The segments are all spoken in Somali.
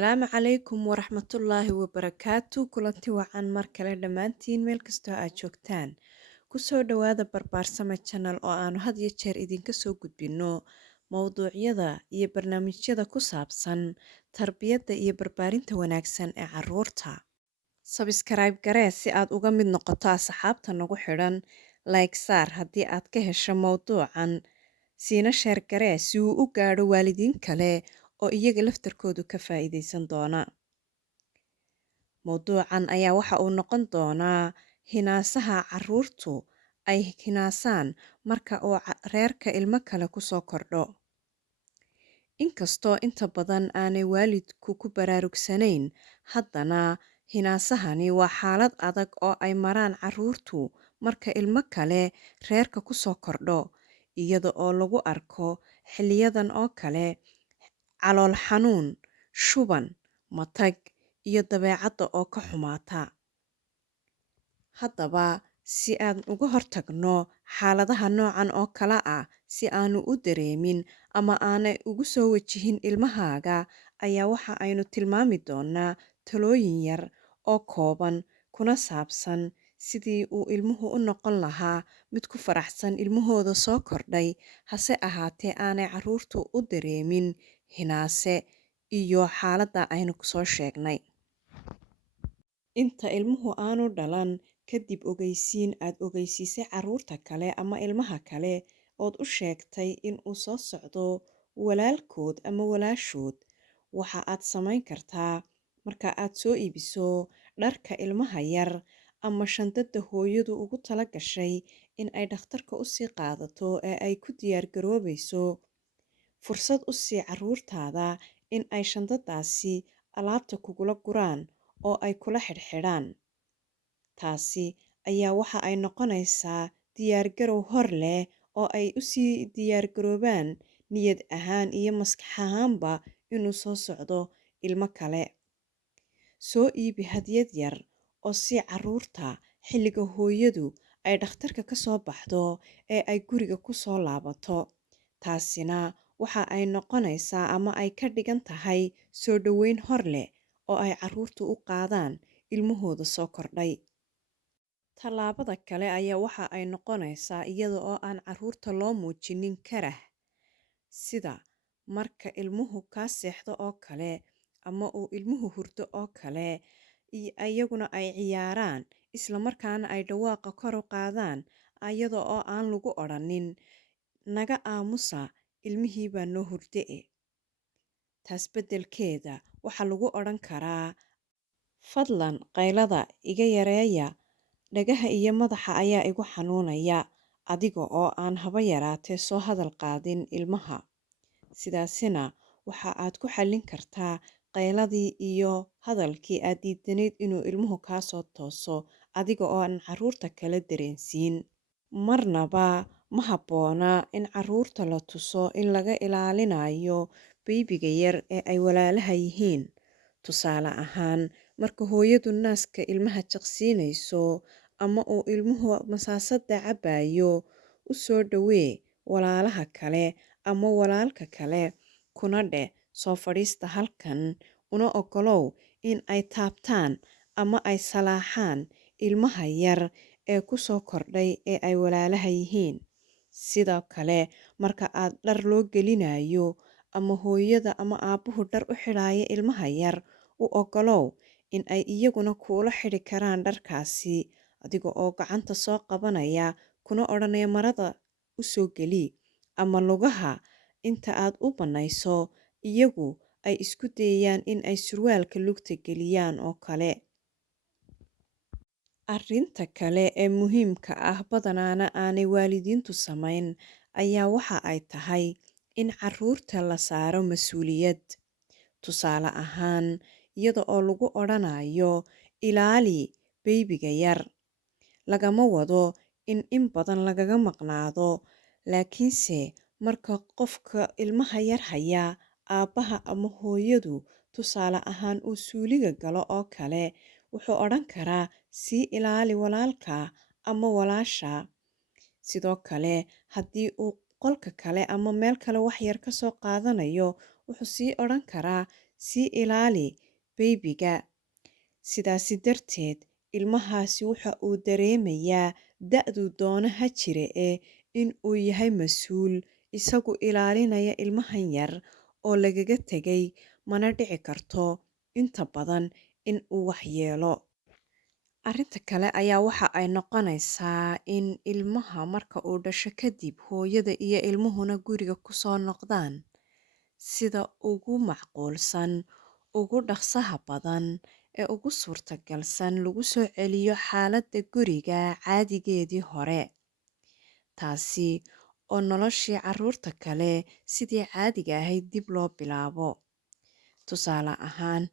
Asalaamu calaykum waraxmatullaahi wabarakaatu. Kulanti wacan mar kale dhammaantiin meel kastoo aad joogtaan. Kusoo dhawaada Barbaarsame Channel oo aanu had iyo jeer idinka soo gudbinno mowduucyada iyo barnaamijyada ku saabsan tarbiyadda iyo barbaarinta wanaagsan ee carruurta. Sabskrayb garee si aad uga mid noqoto asxaabta nagu xidhan. Like saar haddii aad ka hesho mowduucan, siina sheer garee si uu u gaadho waalidiin kale oo iyaga laftarkoodu ka faa'iidaysan doona. Mowduucan ayaa waxa uu noqon doonaa hinaasaha carruurtu ay hinaasaan marka uu reerka ilmo kale ku soo kordho. Inkastoo inta badan aanay waalidku ku baraarugsanayn, haddana hinaasahani waa xaalad adag oo ay maraan carruurtu marka ilmo kale reerka ku soo kordho, iyada oo lagu arko xilliyadan oo kale calool xanuun, shuban, matag iyo dabeecadda oo ka xumaata. Haddaba, si aan uga hortagno xaaladaha noocan oo kale ah, si aanu u dareemin ama aanay ugu soo wajihin ilmahaaga, ayaa waxa aynu tilmaami doonaa talooyin yar oo kooban kuna saabsan sidii uu ilmuhu u noqon lahaa mid ku faraxsan ilmahooda soo kordhay, hase ahaatee aanay carruurtu u dareemin hinaase iyo xaaladda aynu soo sheegnay. Inta ilmuhu aanu dhalan, kadib ogeysiin aad ogeysiisay carruurta kale ama ilmaha kale ood u sheegtay in uu soo socdo walaalkood ama walaashood, waxa aad samayn kartaa marka aad soo iibiso dharka ilmaha yar ama shandada hooyadu ugu tala gashay in ay dhakhtarka u sii qaadato ee ay ku diyaar garoobayso. Fursad u sii carruurtaada in ay shandadaasi alaabta kugula guraan oo ay kula xidhxidhaan. Taasi ayaa waxa ay noqonaysaa diyaargarow hor leh oo ay u sii diyaargaroobaan niyad ahaan iyo maskax ahaanba inuu soo socdo ilmo kale. Soo iibi hadyad yar oo sii carruurta xilliga hooyadu ay dhakhtarka ka soo baxdo ee ay guriga ku soo laabato. Taasina waxa ay noqonaysaa ama ay ka dhigan tahay soo dhoweyn hor leh oo ay carruurtu u qaadaan ilmahooda soo kordhay. Tallaabada kale ayaa waxa ay noqonaysaa iyada oo aan carruurta loo muujinin karah, sida marka ilmuhu kaa seexdo oo kale ama uu ilmuhu hurdo oo kale, iyaguna ay ciyaaraan isla markaana ay dhawaaqa kor u qaadaan iyada oo aan lagu odhanin naga aamusa ilmihii baa noo hurde. Taas beddelkeeda waxaa lagu odhan karaa fadlan qaylada iga yareeya, dhagaha iyo madaxa ayaa igu xanuunaya, adiga oo aan haba yaraatee soo hadal qaadin ilmaha. Sidaasina waxa aad ku xallin kartaa qayladii iyo hadalkii aad diidanayd inuu ilmuhu kaa soo tooso, adiga oo aan carruurta kala dareensiin. Marnaba ma habboona in carruurta la tuso in laga ilaalinayo baybiga yar ee ay walaalaha yihiin. Tusaale ahaan, marka hooyadu naaska ilmaha jaqsiinayso ama uu ilmuhu masaasada cabaayo, u soo dhowee walaalaha kale ama walaalka kale, kuna dheh soo fadhiista halkan, una oggolow in ay taabtaan ama ay salaaxaan ilmaha yar ee ku soo kordhay ee ay walaalaha yihiin. Sidoo kale, marka aad dhar loo gelinayo ama hooyada ama aabbuhu dhar u xidhaya ilmaha yar, u oggolow in ay iyaguna kuula xidhi karaan dharkaasi, adiga oo gacanta soo qabanaya kuna odhanaya marada u soo geli, ama lugaha inta aad u bannayso iyagu ay isku dayayaan in ay surwaalka lugta geliyaan oo kale. Arrinta kale ee muhiimka ah badanaana aanay waalidiintu samayn ayaa waxa ay tahay in carruurta la saaro mas'uuliyad. Tusaale ahaan, iyada oo lagu odhanayo ilaali baybiga yar. Lagama wado in badan lagaga maqnaado, laakiinse marka qofka ilmaha yar haya, aabbaha ama hooyadu, tusaale ahaan uu suuliga galo oo kale, wuxuu odhan karaa sii ilaali walaalka ama walaasha. Sidoo kale, haddii uu qolka kale ama meel kale wax yar ka soo qaadanayo, wuxuu sii odhan karaa sii ilaali baybiga. Sidaasi darteed, ilmahaasi waxa uu dareemayaa da'du doono ha jire in uu yahay mas-uul isagu ilaalinaya ilmahan yar oo lagaga tegay, mana dhici karto inta badan in uu waxyeelo. Arrinta kale ayaa waxa ay noqonaysaa in ilmaha marka uu dhasho kadib hooyada iyo ilmuhuna guriga ku soo noqdaan. Sida ugu macquulsan, ugu dhaqsaha badan ee ugu suurtagalsan lagu soo celiyo xaaladda guriga caadigeedii hore. Taasi oo noloshii carruurta kale sidii caadiga ahayd dib loo bilaabo. Tusaale ahaan,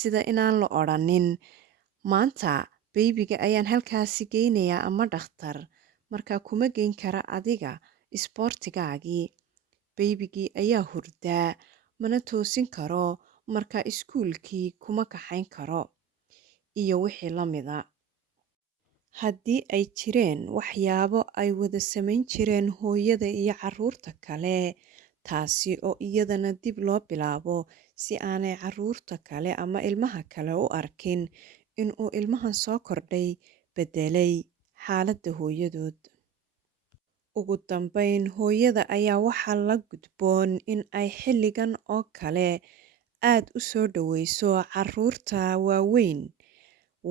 sida inaan la odhanin maanta baybiga ayaan halkaasi geynayaa ama dhakhtar, markaa kuma geyn kara adiga isboortigaagii. Baybigii ayaa hurdaa, mana toosin karo, markaa iskuulkii kuma kaxayn karo, iyo wixii la mida. Haddii ay jireen waxyaabo ay wada samayn jireen hooyada iyo carruurta kale, taasi oo iyadana dib loo bilaabo si aanay carruurta kale ama ilmaha kale u arkin in uu ilmahan soo kordhay beddelay xaaladda hooyadood. Ugu dambayn, hooyada ayaa waxaa la gudboon in ay xilligan oo kale aad u soo dhoweyso carruurta waaweyn,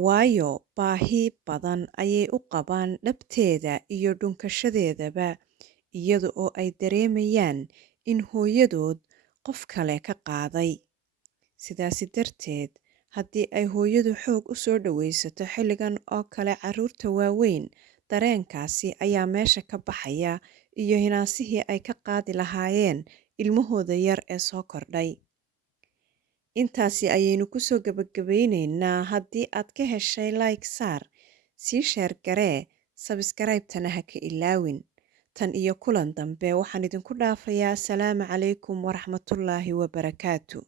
waayo baahi badan ayay u qabaan dhabteeda iyo dhunkashadeedaba, iyada oo ay dareemayaan in hooyadood qof kale ka qaaday. Sidaasi darteed, haddii ay hooyadu xoog u soo dhoweysato xilligan oo kale carruurta waaweyn, dareenkaasi ayaa meesha ka baxaya iyo hinaasihii ay ka qaadi lahaayeen ilmahooda yar ee soo kordhay. Intaasi ayaynu kusoo gabagabeyneynaa. Haddii aad ka heshay like saar, sii sheer garee, sabskraibtana ha ka ilaawin. Tan iyo kulan dambe waxaan idinku dhaafayaa. Asalaamu calaykum waraxmatullaahi wabarakaatu.